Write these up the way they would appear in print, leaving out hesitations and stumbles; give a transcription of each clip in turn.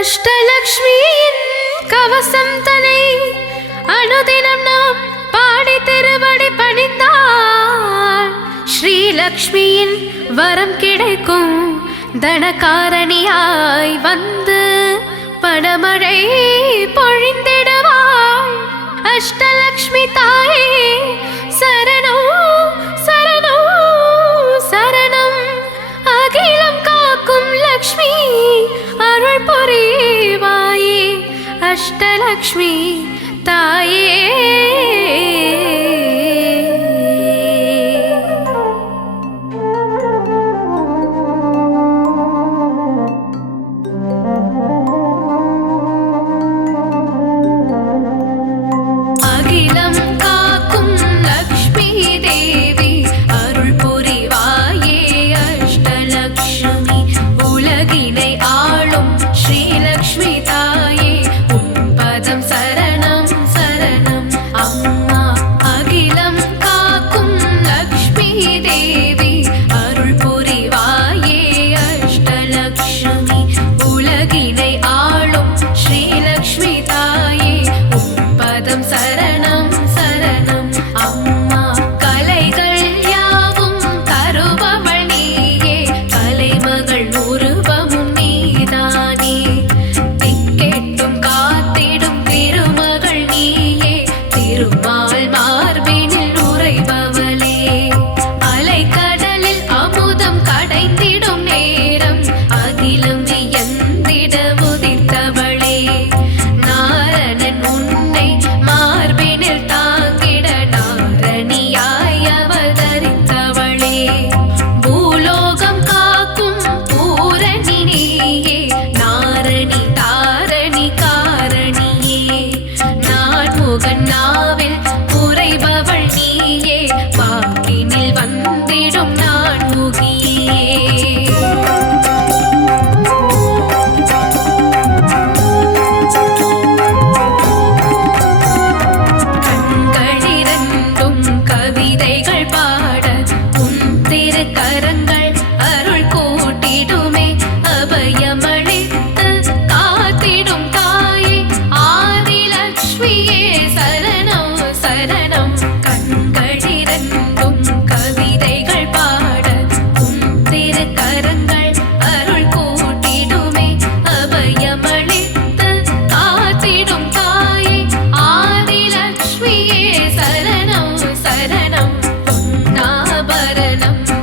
அஷ்டலக்ஷ்மியின் கவசம் தனை அனுதினம் நாம் பாடி திருவடி பணிந்தால் ஸ்ரீலக்ஷ்மியின் வரம் கிடைக்கும். தனகாரணியாய் வந்து பணமழை பொழிந்திடுவாள். அஷ்டலக்ஷ்மி தாயே சரணம் சரணம் சரணம். அகிலம் காக்கும் லக்ஷ்மி அருள் புரிவாயே. அஷ்டலக்ஷ்மி தாயே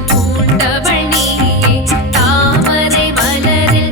பூண்டவள் நீயே தாமரை மலரில்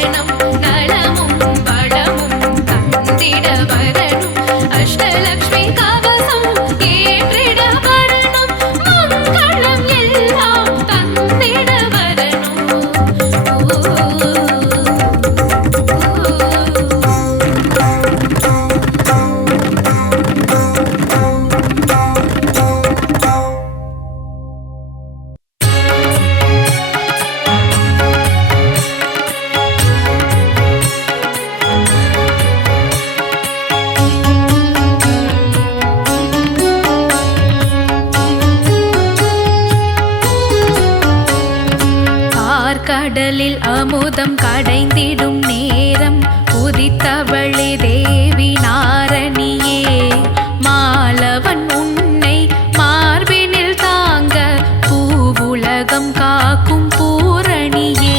வரணும் நலமும் வளமும் தந்திட வரணும் அஷ்டலக்ஷ்மி கவசம் ஏற்றிட வரணும் மங்களம் எல்லாம் தந்திட வரணும் கடலில் அமுதம் கடைந்திடும் நேரம் உதித்தவளே தேவி நாரணியே மாலவன் உன்னை மார்பினில் தாங்க பூவுலகம் காக்கும் பூரணியே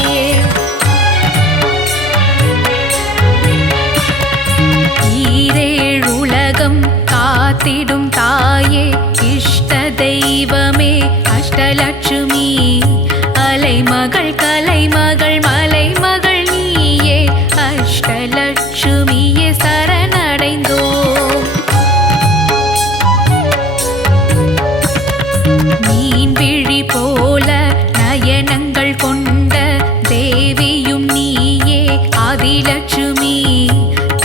ஈரேழுலகம் காத்திடும் தாயே இஷ்ட தெய்வமே அஷ்டலட்சுமி அலைமகள் கலைமகள் மலைமகள் நீயே அஷ்டலட்சுமியே சரணடைந்தோம் மீன் விழி போல நயனங்கள் கொண்ட தேவியும் நீயே ஆதிலட்சுமி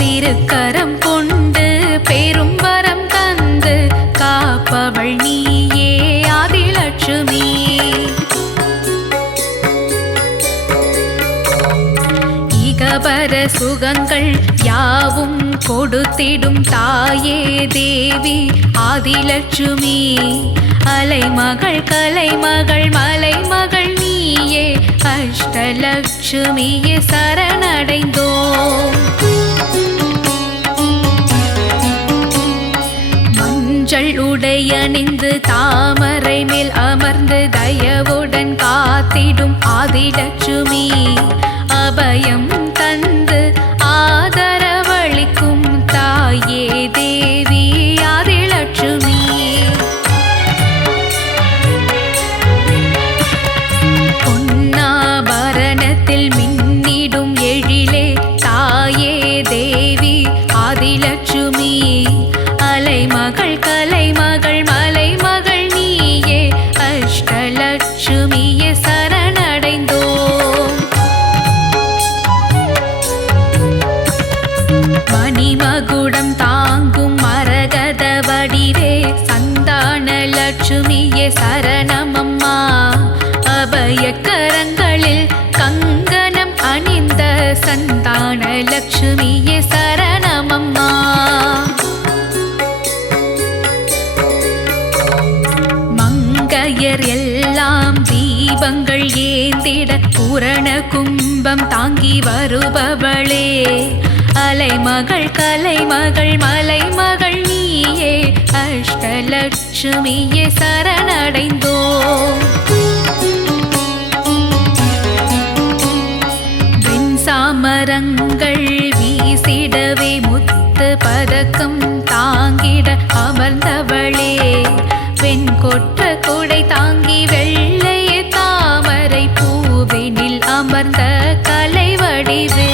திருக்கரம் கொண்டு பெரும் வரம் தந்து காப்பவள் நீயே ஆதிலட்சுமி இகபர சுகங்கள் யாவும் கொடுத்திடும் தாயே தேவி ஆதிலட்சுமி அலைமகள் கலைமகள் மலைமகள் நீயே அஷ்டலட்சுமியே சரணடைந்தோம் மஞ்சள் உடையணிந்து தாமரை மேல் அமர்ந்து தயவுடன் காத்திடும் ஆதிலட்சுமி அபயம் தந்து ஆதரவளிக்கும் தாயே தேவி ஆதிலட்சுமி பொன்னாபரணத்தில் மின்னிடும் எழிலே தாயே தேவி ஆதிலட்சுமி அலைமகள் கலைமகள் மலைமகள் நீயே அஷ்டலட்சுமியே சரணடைந்தோம் மணிமகுடம் தாங்கும் மரகத வடிவே சந்தான லட்சுமியே சரணமம்மா அபயக்கரங்களில் கங்கணம் அணிந்த சந்தான லட்சுமியே சரணமம்மா மங்கையர் எல்லாம் தீபங்கள் ஏந்திட பூரண கும்பம் தாங்கி வருபவளே அலைமகள் கலைமகள் மலைமகள் நீயே அஷ்டலட்சுமியே சரணடைந்தோம் வெண்சாமரங்கள் வீசிடவே முத்து பதக்கம் தாங்கிட அமர்ந்தவளே வெண்கொற்ற குடை தாங்கி வெள்ளையே தாமரை பூவினில் அமர்ந்த கலை வடிவே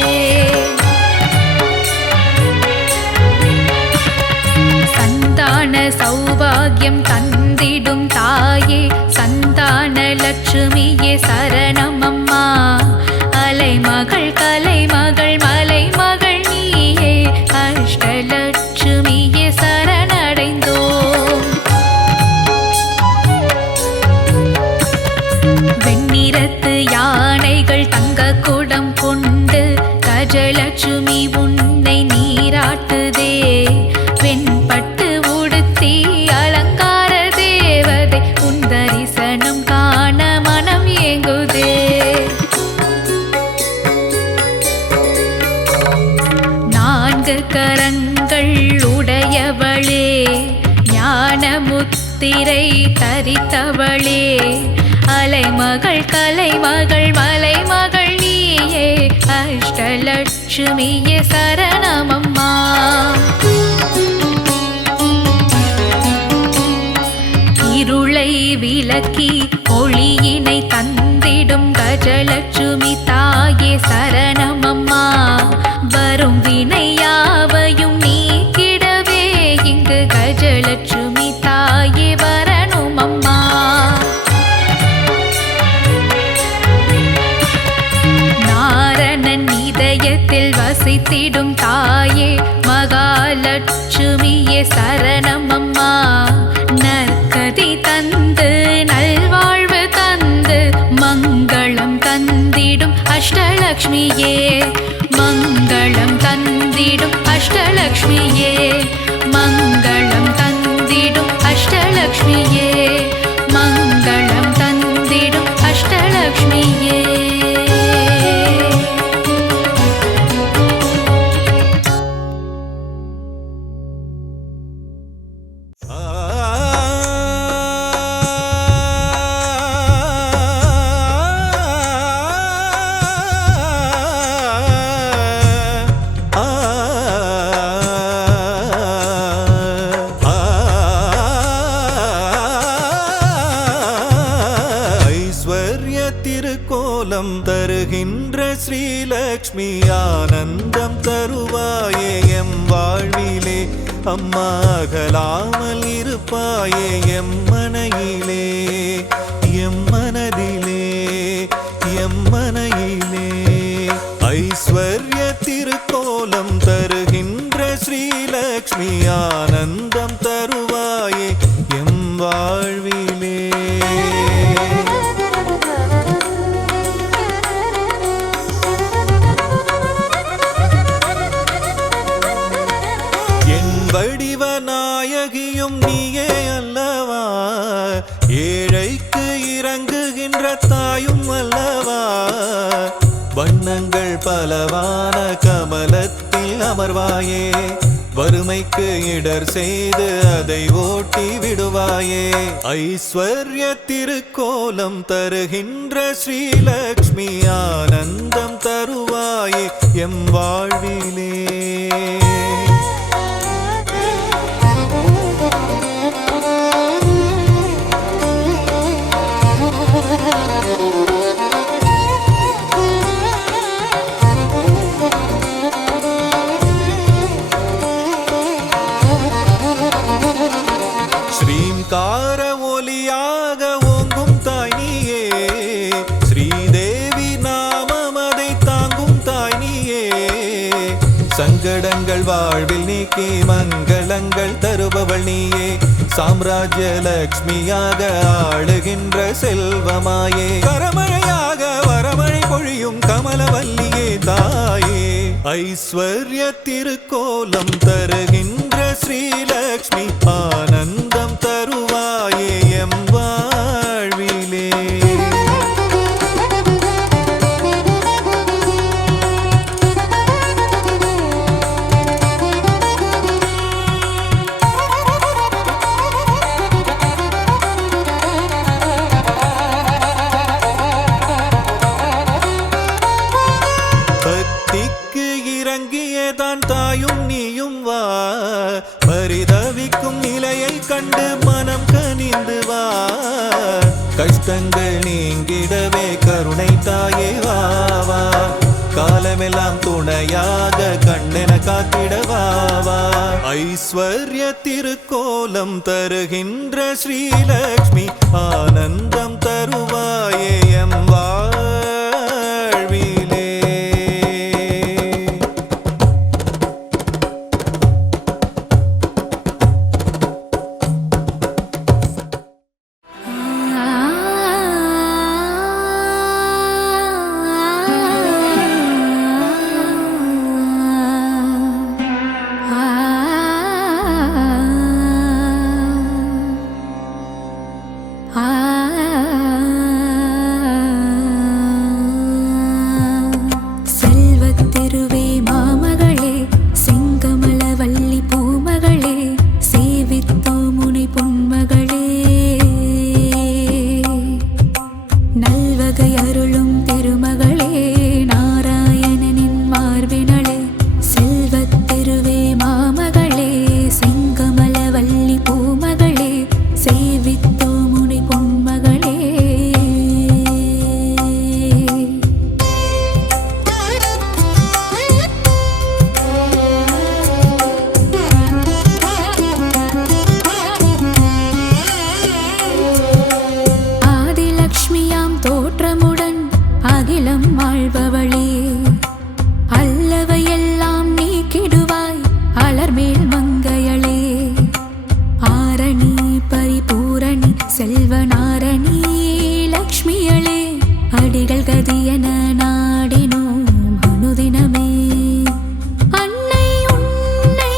சந்தான சௌபாகியம் தந்திடும் தாயே சந்தான லட்சுமியே சரணமம்மா அலைமகள் கலைமகள் மலைமகள் நீயே அஷ்டலட்சுமியே சரணடைந்தோம் வெண்ணிறத்து யானைகள் தங்க குடம் கொண்டு கஜலட்சுமி உன்னை நீராட்டுதே வெண்பட்டு உடுத்தி அலங்கார தேவதை உன் தரிசனம் காண மனம் ஏங்குதே நான்கு கரங்கள் உடையவளே ஞான முத்திரை தரித்தவளே அலைமகள் கலைமகள் மலைமகள் நீயே அஷ்டலட்சுமியே சரணமம்மா இருளை விலக்கி ஒளியினை தந்திடும் கஜலட்சுமி தாய் தாயே சரணமம்மா. வரும் வினையாவையும் நீக்கிடவே இங்கு கஜலட்சுமி தாயே வரணுமம்மா. நாரணன் இதயத்தில் வசித்திடும் தாயே மகாலட்சுமியே சரணமம்மா. நற்கதி தந்து நல்வாழ்வு தந்து மங்களம் தந்திடும் அஷ்டலக்ஷ்மியே. மங்களம் தந்திடும் அஷ்டலக்ஷ்மியே. மங்களம் தந்திடும் அஷ்டலக்ஷ்மியே. மங்களம் தந்திடும் அஷ்டலக்ஷ்மியே. திருக்கோலம் தருகின்ற ஸ்ரீலக்ஷ்மி ஆனந்தம் தருவாயே எம் வாழ்விலே. அம்மா அகலாமல் இருப்பாயே எம் மனையிலே, எம் மனதிலே, எம் மனையிலே. ஐஸ்வர்ய திருக்கோலம் தருகின்ற ஸ்ரீலக்ஷ்மி ஆனந்தம் தருவாயே எம் வாழ்விலே. வடிவநாயகியும் நீயே அல்லவா, ஏழைக்கு இறங்குகின்ற தாயும் அல்லவா. வண்ணங்கள் பலவான கமலத்தில் அமர்வாயே, வறுமைக்கு இடர் செய்து அதை ஓட்டி விடுவாயே. ஐஸ்வர்ய திருக்கோலம் தருகின்ற ஸ்ரீலக்ஷ்மி ஆனந்தம் தருவாயே எம் வாழ்விலே. ஸ்ரீங்கார ஒலியாக ஓங்கும் தாய் நீயே, ஸ்ரீதேவி நாமம் அதை தாங்கும் தாய் நீயே. சங்கடங்கள் வாழ்வில் நீக்கி மங்களங்கள் தருபவள் நீயே. சாம்ராஜ்ய லக்ஷ்மியாக ஆளுகின்ற செல்வமாயே. கரமழையாக வரமழை பொழியும் கமலவல்லியே தாயே. ஐஸ்வர்ய திருக்கோலம் தருகின்ற ஸ்ரீலக்ஷ்மி ஆனந்தம் தருவாயே எம் வாழ்விலே. பக்திக்கு இறங்கியதான் தாயும் நீயும் வா. பரிதவிக்கும் நிலையை கண்டு மனம் கனிந்து வா. கஷ்டங்கள் நீங்கிடவே கருணை தாயே வா வா. காலமெல்லாம் துணையாக கண்ணென காத்திடவா வா. ஐஸ்வர்ய திருக்கோலம் தருகின்ற ஸ்ரீலக்ஷ்மி ஆனந்தம் தருவாயே எம் வாழ்விலே. ஆழ்பவளே, அல்லவையெல்லாம் நீக்கிடுவாய் அலர்மேல் மங்கையளே. ஆரணி பரிபூரணி செல்வநாரணி லக்ஷ்மியளே, அடிகள் கதியன நாடினோம் அனுதினமே. அன்னை உன்னை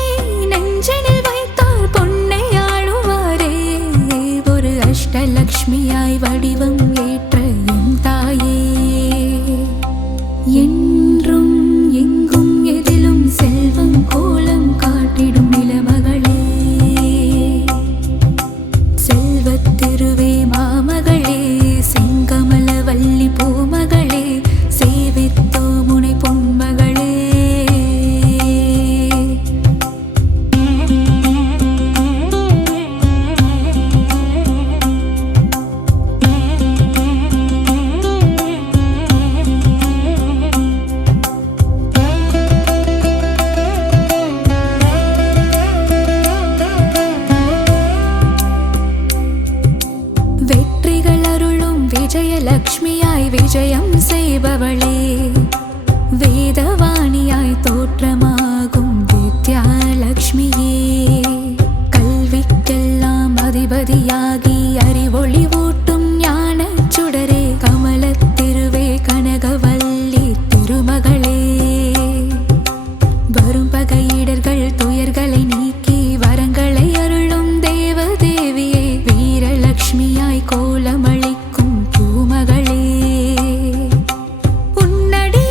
நெஞ்சினில் வைத்தார் பொன்னை ஆளுவாரே, ஒரு அஷ்டலக்ஷ்மியாய் வடிவம் ஏற்ற என் தாயே. என்றும் எங்கும் எதிலும் செல்வம் கோலம் காட்டிடும் நிலமகளே, செல்வத்திருவே மாமகளே, செங்கமல வள்ளி பூமகளே, சேவித்தோ முனை பொன்மகளே. வெற்றிகள் அருளும் விஜயலக்ஷ்மியாய் விஜயம் செய்பவளே, வேதவாணியாய் தோற்றமாகும் வித்யாலக்ஷ்மியே, கல்விக்கெல்லாம் அதிபதியாகி அறிவொளி ஊட்டும் ஞானச் சுடரே, கமலத்திருவே கனகவல்லி திருமகளே. வரும் பகையிடர்கள் துயர்களை நீக்கி வரங்களை அருளும் தேவதேவியே, வீரலக்ஷ்மியாய் கோலமளிக்கும் பூமகளே. உன்னடி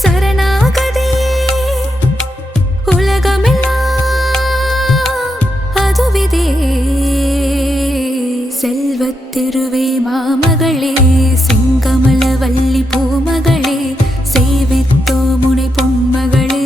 சரணாகதி உலகமெல்லாம் அதுவிதே, செல்வத்திருவே மாமகளே, செங்கமல வள்ளி பூமகளே, சேவித்தோ முனை பொன்மகளே.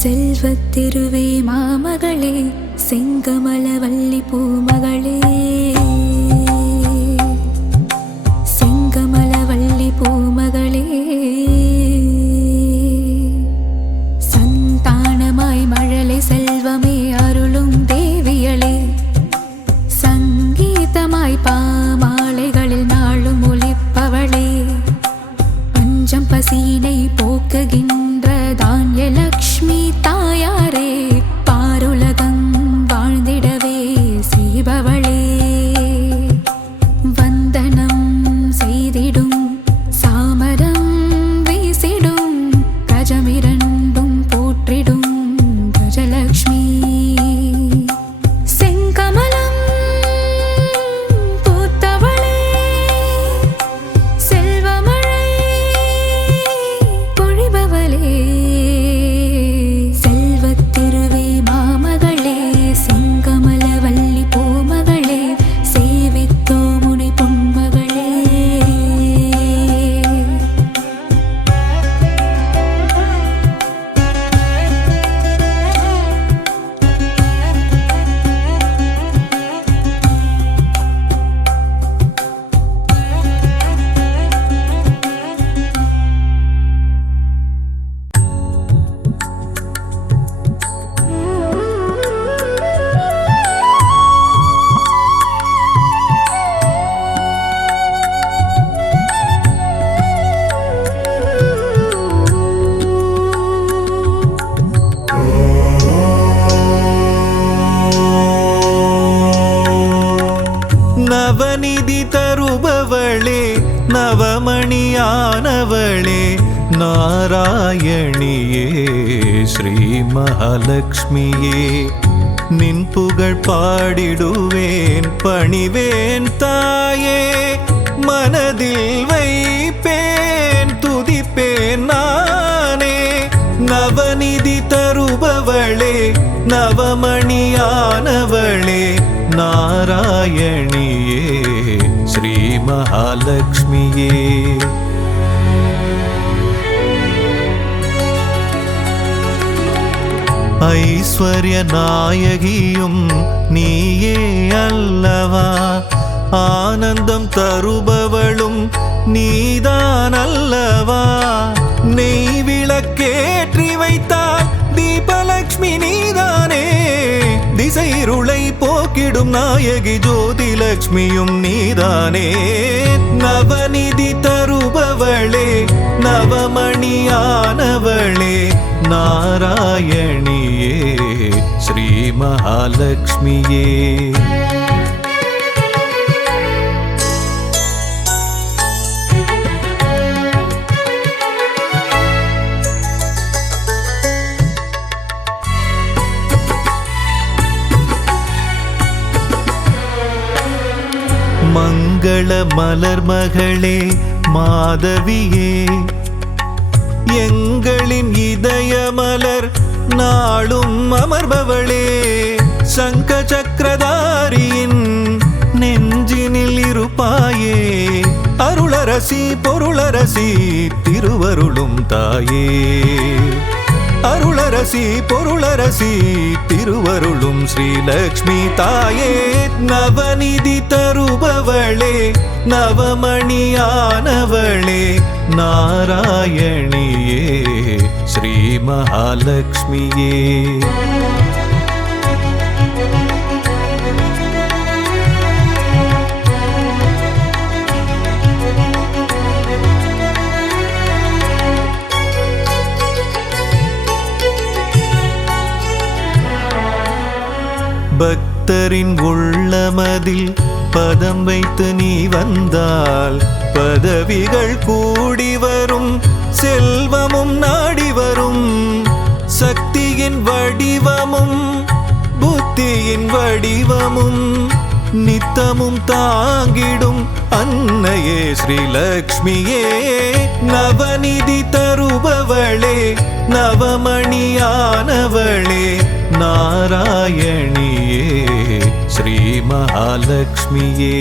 செல்வத்திருவே மாமகளே, செங்கமல வள்ளி பூமகளே, செங்கமல வள்ளி பூமகளே. சந்தானமாய் மழலை செல்வமே அருளும் தேவியளே, சங்கீதமாய் பாமாலைகளில் நாளும் ஒலிப்பவளே, பஞ்சம் பசீனை போக்குகின்ற தான்யலக்ஷ்மி தாயாரே, பாருலகம் வாழ்ந்திடவே செய்பவளே, வந்தனம் செய்திடும் சாமரம் வீசிடும் கஜமிரண்டும் போற்றிடும் கஜலக்ஷ்மி. செங்கமலம் பூத்தவளே, செல்வமழை பொழிபவளே, செல்வத்திருவே மாமகளே, செங்கமல வள்ளி பூமகளே, சேவித்தோ முனை பொன்மகளே. நவநிதி தருபவளே, நவமணியானவளே, நாராயணியே, ஸ்ரீ மகாலட்சுமியே, நின் புகழ் பாடிடுவேன் பணிவேன் தாயே, மனதில் வைப்பேன் துதிப்பேன் நானே. நவநிதி தருபவளே, நவமணியானவளே, நாராயணியே, நாராயணியே ஸ்ரீ மகாலட்சுமியே. ஐஸ்வர்ய நாயகியும் நீயே அல்லவா, ஆனந்தம் தருபவளும் நீதான் அல்லவா. நெய் விளக்கேற்றி வைத்தால் தீபலக்ஷ்மி நீதானே, திசைருளை போக்கிடும் நாயகி ஜோதிலக்ஷ்மியும் நீதானே. நவநிதி தருபவளே நவமணியானவளே நாராயணியே ஸ்ரீ மகாலட்சுமியே. மங்கள மலர் மகளே மாதவியே, எங்களின் இதய மலர் நாளும் அமர்பவளே. சங்க சக்கரதாரியின் நெஞ்சினில் இருப்பாயே, அருளரசி பொருளரசி திருவருளும் தாயே. அருளரசி பொருளரசி திருவருளும் ஸ்ரீலக்ஷ்மி தாயே. நவநிதி தருபவளே நவமணியானவளே நாராயணியே ஸ்ரீ மகாலட்சுமியே. பக்தரின் உள்ளமதில் பதம் வைத்து நீ வந்தால் பதவிகள் கூடி வரும், செல்வமும் நாடி வரும். சக்தியின் வடிவமும் புத்தியின் வடிவமும் நித்தமும் தாங்கிடும் அன்னையே ஸ்ரீலக்ஷ்மியே. நவநிதி தருபவளே நவமணியானவளே நாராயணியே ஸ்ரீ மகாலட்சுமியே.